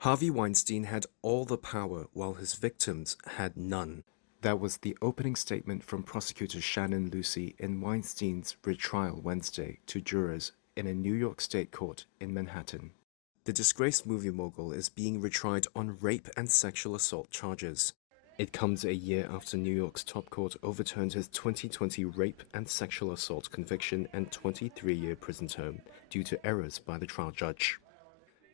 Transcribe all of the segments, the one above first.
Harvey Weinstein had all the power while his victims had none. That was the opening statement from prosecutor Shannon Lucy in Weinstein's retrial Wednesday to jurors in a New York State court in Manhattan. The disgraced movie mogul is being retried on rape and sexual assault charges. It comes a year after New York's top court overturned his 2020 rape and sexual assault conviction and 23-year prison term due to errors by the trial judge.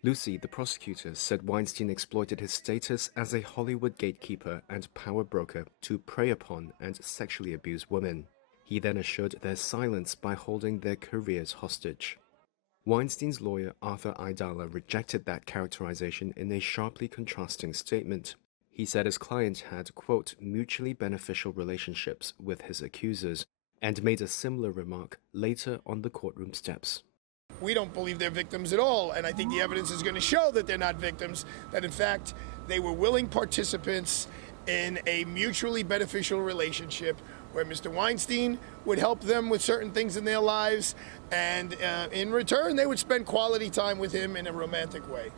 Lucy, the prosecutor, said Weinstein exploited his status as a Hollywood gatekeeper and power broker to prey upon and sexually abuse women. He then assured their silence by holding their careers hostage. Weinstein's lawyer Arthur Aidala rejected that characterization in a sharply contrasting statement. He said his client had, quote, mutually beneficial relationships with his accusers, and made a similar remark later on the courtroom steps. We don't believe they're victims at all, and I think the evidence is going to show that they're not victims, that in fact they were willing participants in a mutually beneficial relationship where Mr. Weinstein would help them with certain things in their lives, and in return they would spend quality time with him in a romantic way.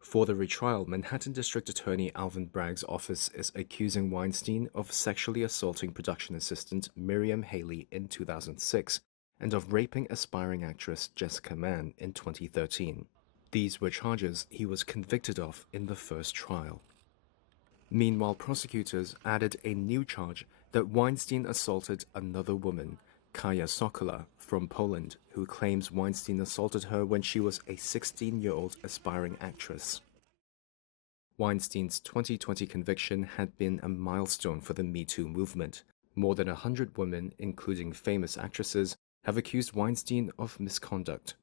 For the retrial, Manhattan District Attorney Alvin Bragg's office is accusing Weinstein of sexually assaulting production assistant Miriam Haley in 2006 and of raping aspiring actress Jessica Mann in 2013. These were charges he was convicted of in the first trial. Meanwhile, prosecutors added a new charge that Weinstein assaulted another woman, Kaja Sokola, from Poland, who claims Weinstein assaulted her when she was a 16-year-old aspiring actress. Weinstein's 2020 conviction had been a milestone for the Me Too movement. More than 100 women, including famous actresses, have accused Weinstein of misconduct.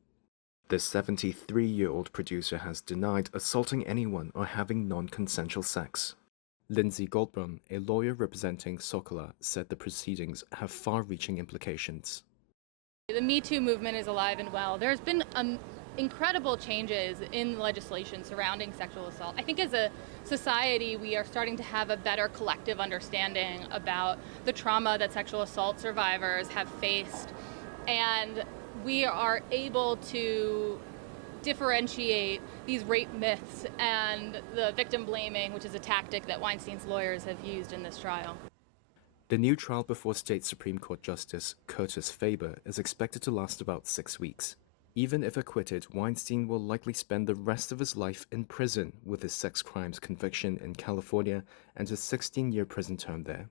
The 73-year-old producer has denied assaulting anyone or having non-consensual sex. Lindsay Goldblum, a lawyer representing Sokola, said the proceedings have far-reaching implications. The Me Too movement is alive and well. There's been incredible changes in legislation surrounding sexual assault. I think as a society, we are starting to have a better collective understanding about the trauma that sexual assault survivors have faced. And we are able to differentiate these rape myths and the victim blaming, which is a tactic that Weinstein's lawyers have used in this trial. The new trial before State Supreme Court Justice Curtis Faber is expected to last about 6 weeks. Even if acquitted, Weinstein will likely spend the rest of his life in prison with his sex crimes conviction in California and his 16-year prison term there.